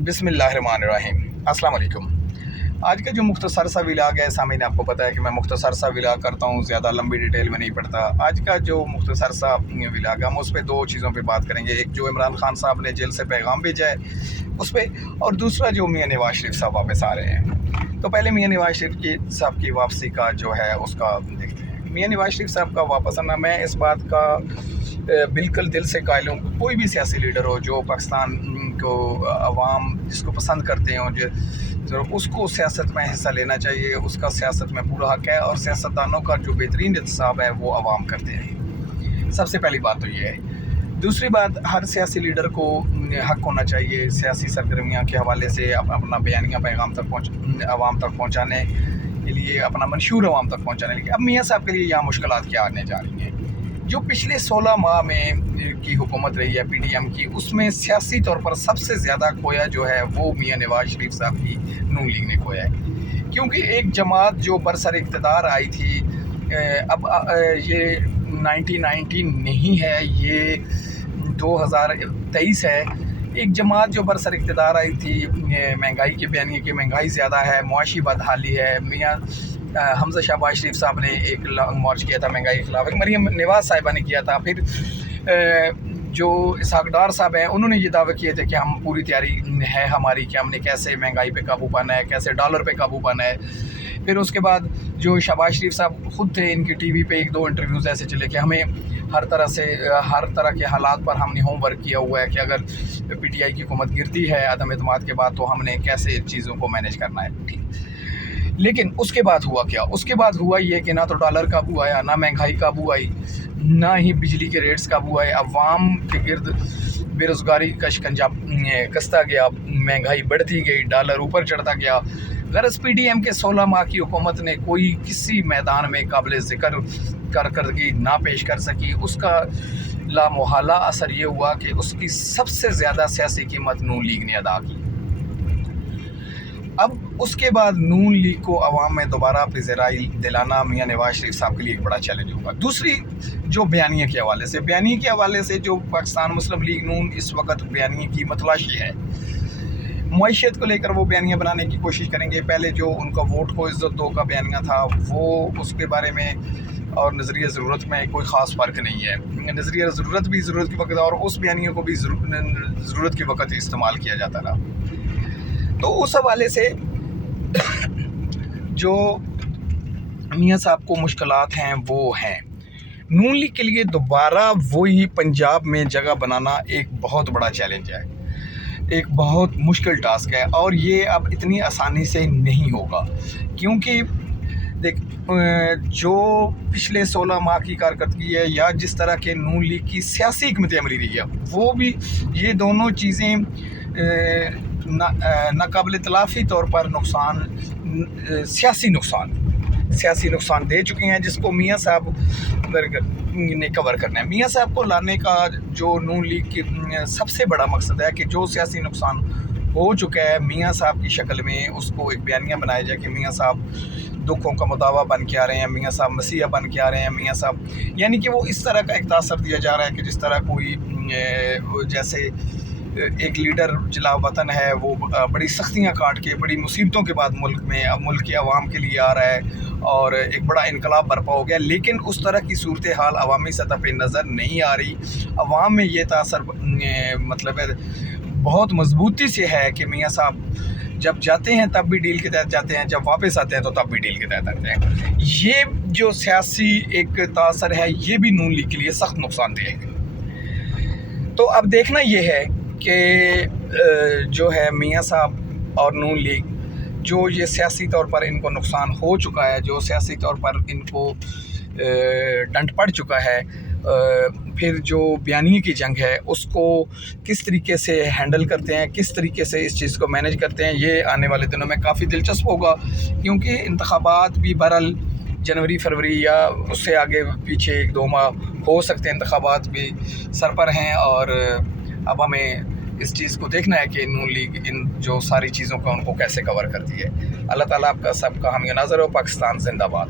बिस्मिल्लाहिर्रहमानिर्रहीम। अस्सलाम वालेकुम। आज का जो मुख्तसर सा व्लॉग है, सामीन आपको पता है कि मैं मुख्तसर सा व्लॉग करता हूँ, ज़्यादा लंबी डिटेल में नहीं पड़ता। आज का जो मुख्तसर सा व्लॉग है, हम उस पर दो चीज़ों पे बात करेंगे। एक जो इमरान खान साहब ने जेल से पैगाम भेजा है उस पर, और दूसरा जो मियाँ नवाज शरीफ साहब वापस आ रहे हैं। तो पहले मियाँ नवाज शरीफ साहब की वापसी का जो है उसका देखते हैं। मियाँ नवाज शरीफ साहब का वापस आना, मैं इस बात का बिल्कुल दिल से कायल हूँ। कोई भी सियासी लीडर हो जो पाकिस्तान को अवाम जिसको पसंद करते हो, जो उसको सियासत में हिस्सा लेना चाहिए, उसका सियासत में पूरा हक़ है। और सियासतदानों का जो बेहतरीन इंतखाब है वो अवाम करते हैं। सबसे पहली बात तो ये है। दूसरी बात, हर सियासी लीडर को हक़ होना चाहिए सियासी सरगर्मियाँ के हवाले से अपना बयानिया पैगाम तक अवाम तक पहुँचाने के लिए, अपना मंशूर अवाम तक पहुँचाने के लिए। अब मियाँ साहब के लिए यहाँ मुश्किलात क्या आने जा रही हैं। जो पिछले 16 माह में की हुकूमत रही है PDM की, उसमें सियासी तौर पर सबसे ज़्यादा खोया जो है वो मियाँ नवाज शरीफ साहब की नून लीग ने खोया है। क्योंकि एक जमात जो बरसर इक़्तिदार आई थी, अब ये 1919 नहीं है, ये 2023 है। एक जमात जो बरसर इक़्तिदार आई थी, महंगाई के बयानिए कि महंगाई ज़्यादा है, मुआशी बदहाली है। मियाँ हमज़ा शहबाज शरीफ साहब ने एक लॉन्ग मार्च किया था महंगाई के खिलाफ, एक मरीम नवाज़ साहिबा ने किया था। फिर जो इसहाक डार साहब हैं उन्होंने ये दावे किए थे कि हम पूरी तैयारी है हमारी कि हमने कैसे महंगाई पे काबू पाना है, कैसे डॉलर पे काबू पाना है। फिर उसके बाद जो शहबाज शरीफ साहब ख़ुद थे, इनकी TV पे एक दो इंटरव्यूज़ ऐसे चले कि हमें हर तरह के हालात पर हमने होमवर्क किया हुआ है कि अगर PTI की हुकूमत गिरती है अदम एतमाद के बाद, तो हमने कैसे चीज़ों को मैनेज करना है। ठीक, लेकिन उसके बाद हुआ क्या? उसके बाद हुआ ये कि ना तो डॉलर काबू आया, ना महंगाई काबू आई, ना ही बिजली के रेट्स काबू आए। अवाम के गिर्द बेरोज़गारी का शिकंजा कसता गया, महंगाई बढ़ती गई, डॉलर ऊपर चढ़ता गया। गरज PDM के 16 माह की हुकूमत ने कोई किसी मैदान में काबिल ज़िक्र कारकर्दगी ना पेश कर सकी। उसका लामोहला असर ये हुआ कि उसकी सबसे ज़्यादा सियासी कीमत नून लीग ने अदा की। अब उसके बाद नून लीग को अवाम में दोबारा पिज़राई दिलाना मियाँ नवाज शरीफ साहब के लिए एक बड़ा चैलेंज होगा। दूसरी जो बयानिए के हवाले से जो पाकिस्तान मुस्लिम लीग नून इस वक्त बयानिए की मतलाशी है, मुआशियत को लेकर वो बयानिया बनाने की कोशिश करेंगे। पहले जो उनका वोट को इज़्ज़त दो का बयानिया था, वो उसके बारे में और नज़रिया ज़रूरत में कोई ख़ास फ़र्क नहीं है। नज़रिया ज़रूरत भी ज़रूरत के वक्त और उस बयानियों को भी ज़रूरत के वक्त इस्तेमाल किया जाता रहा। तो उस हवाले से जो मियाँ साहब को मुश्किलात हैं वो हैं। नून लीग के लिए दोबारा वही पंजाब में जगह बनाना एक बहुत बड़ा चैलेंज है, एक बहुत मुश्किल टास्क है। और ये अब इतनी आसानी से नहीं होगा, क्योंकि देख, जो पिछले 16 माह की कारकर्दगी है या जिस तरह के नून लीग की सियासी हिकमत अमली रही है, वो भी ये दोनों चीज़ें नाकाबिल तलाफ़ी तौर पर सियासी नुकसान दे चुके हैं, जिसको मियाँ साहब ने कवर करना है। मियाँ साहब को लाने का जो नून लीग की सबसे बड़ा मकसद है कि जो सियासी नुकसान हो चुका है मियाँ साहब की शक्ल में, उसको एक बयानिया बनाया जाए कि मियाँ साहब दुखों का मुदावा बन के आ रहे हैं, मियाँ साहब मसीहा बन के आ रहे हैं, मियाँ साहब, यानी कि वो इस तरह का एक तासर दिया जा रहा है कि जिस तरह कोई जैसे एक लीडर जिला वतन है, वो बड़ी सख्तियाँ काट के बड़ी मुसीबतों के बाद मुल्क के अवाम के लिए आ रहा है और एक बड़ा इनकलाब बर्पा हो गया। लेकिन उस तरह की सूरत हाल अवामी सतह पे नज़र नहीं आ रही। अवाम में ये तासर मतलब बहुत मजबूती से है कि मियाँ साहब जब जाते हैं तब भी डील के तहत जाते हैं, जब वापस आते हैं तो तब भी डील के तहत आते हैं। ये जो सियासी एक तासर है, ये भी नून लीग के लिए सख्त नुकसानदेह है। तो अब देखना ये है कि जो है मियाँ साहब और नून लीग, जो ये सियासी तौर पर इनको नुकसान हो चुका है, जो सियासी तौर पर इनको डंट पड़ चुका है, फिर जो बयानिए की जंग है उसको किस तरीके से हैंडल करते हैं, किस तरीके से इस चीज़ को मैनेज करते हैं, ये आने वाले दिनों में काफ़ी दिलचस्प होगा। क्योंकि इंतखाबात भी बहरहाल जनवरी फरवरी या उससे आगे पीछे 1-2 माह हो सकते हैं, इंतखाबात भी सर पर हैं। और अब हमें इस चीज़ को देखना है कि नून लीग इन जो सारी चीज़ों का उनको कैसे कवर करती है। अल्लाह ताला आपका सबका हामी नाज़र हो। पाकिस्तान जिंदाबाद।